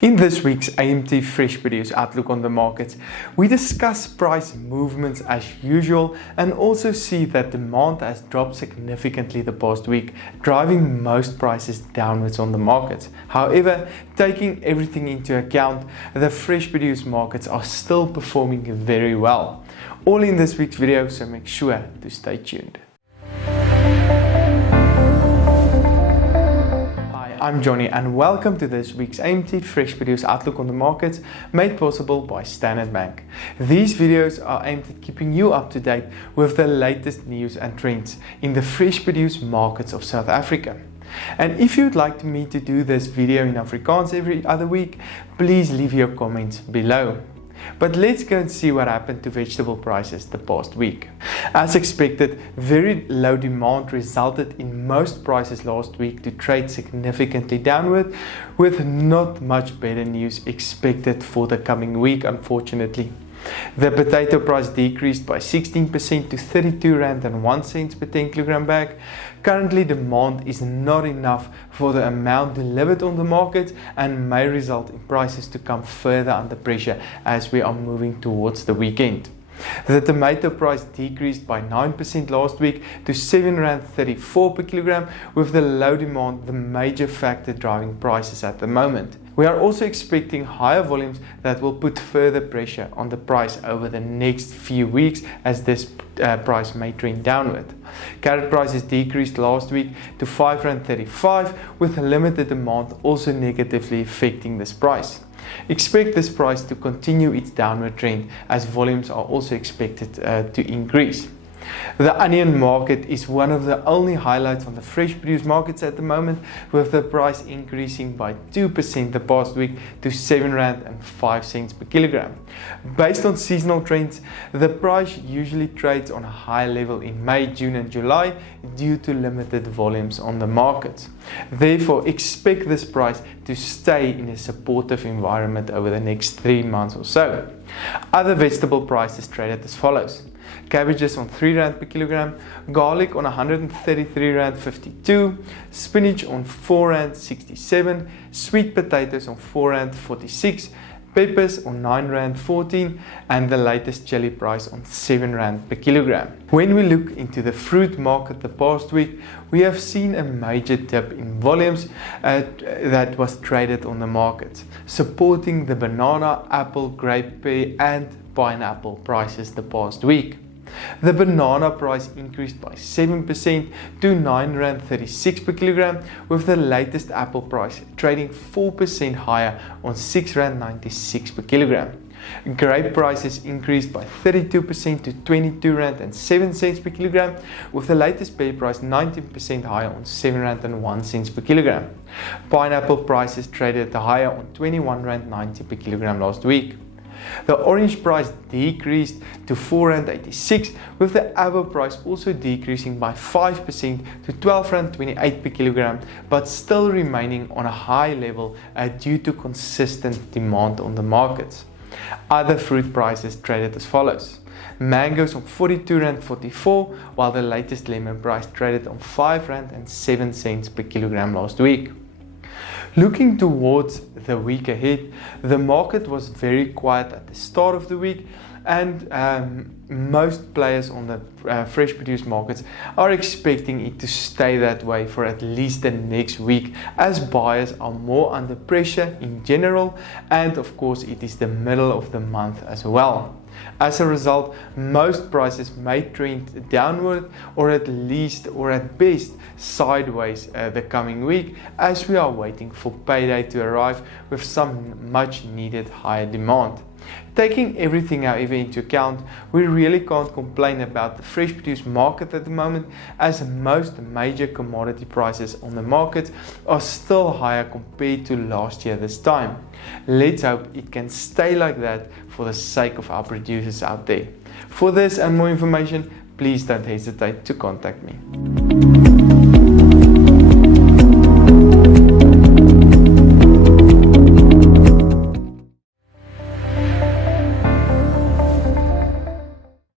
In this week's AMT Fresh Produce Outlook on the Markets, we discuss price movements as usual and also see that demand has dropped significantly the past week, driving most prices downwards on the markets. However, taking everything into account, the fresh produce markets are still performing very well. All in this week's video, so make sure to stay tuned. I'm Johnny and welcome to this week's AMT Fresh Produce Outlook on the Markets, made possible by Standard Bank. These videos are aimed at keeping you up to date with the latest news and trends in the fresh produce markets of South Africa. And if you'd like me to do this video in Afrikaans every other week, please leave your comments below. But let's go and see what happened to vegetable prices the past week. As expected, very low demand resulted in most prices last week to trade significantly downward, with not much better news expected for the coming week, unfortunately. The potato price decreased by 16% to R32.01 per 10 kilogram bag. Currently, demand is not enough for the amount delivered on the market and may result in prices to come further under pressure as we are moving towards the weekend. The tomato price decreased by 9% last week to R7.34 per kilogram, with the low demand the major factor driving prices at the moment. We are also expecting higher volumes that will put further pressure on the price over the next few weeks, as this price may trend downward. Carrot prices decreased last week to R5.35, with limited demand also negatively affecting this price. Expect this price to continue its downward trend as volumes are also expected to increase. The onion market is one of the only highlights on the fresh produce markets at the moment, with the price increasing by 2% the past week to R7.05 per kilogram. Based on seasonal trends, the price usually trades on a high level in May, June and July due to limited volumes on the markets. Therefore, expect this price to stay in a supportive environment over the next 3 months or so. Other vegetable prices traded as follows. Cabbages on R3 per kilogram, garlic on R133.52, spinach on R4.67, sweet potatoes on R4.46, peppers on R9.14, and the latest chili price on R7 per kilogram. When we look into the fruit market the past week, we have seen a major dip in volumes that was traded on the markets, supporting the banana, apple, grape, pear and pineapple prices the past week. The banana price increased by 7% to R9.36 per kilogram, with the latest apple price trading 4% higher on R6.96 per kilogram. Grape prices increased by 32% to R22.07 per kilogram, with the latest pear price 19% higher on R7.01 per kilogram. Pineapple prices traded higher on R21.90 per kilogram last week. The orange price decreased to R4.86, with the avo price also decreasing by 5% to R12.28 per kilogram, but still remaining on a high level due to consistent demand on the markets. Other fruit prices traded as follows. Mangoes on R42.44, while the latest lemon price traded on R5.07 per kilogram last week. Looking towards the week ahead, the market was very quiet at the start of the week, and most players on the fresh produce markets are expecting it to stay that way for at least the next week, as buyers are more under pressure in general, and of course it is the middle of the month as well. As a result, most prices may trend downward or at best sideways the coming week, as we are waiting for payday to arrive with some much needed higher demand. Taking everything however into account, we really can't complain about the fresh produce market at the moment, as most major commodity prices on the market are still higher compared to last year this time. Let's hope it can stay like that for the sake of our producers out there. For this and more information, please don't hesitate to contact me.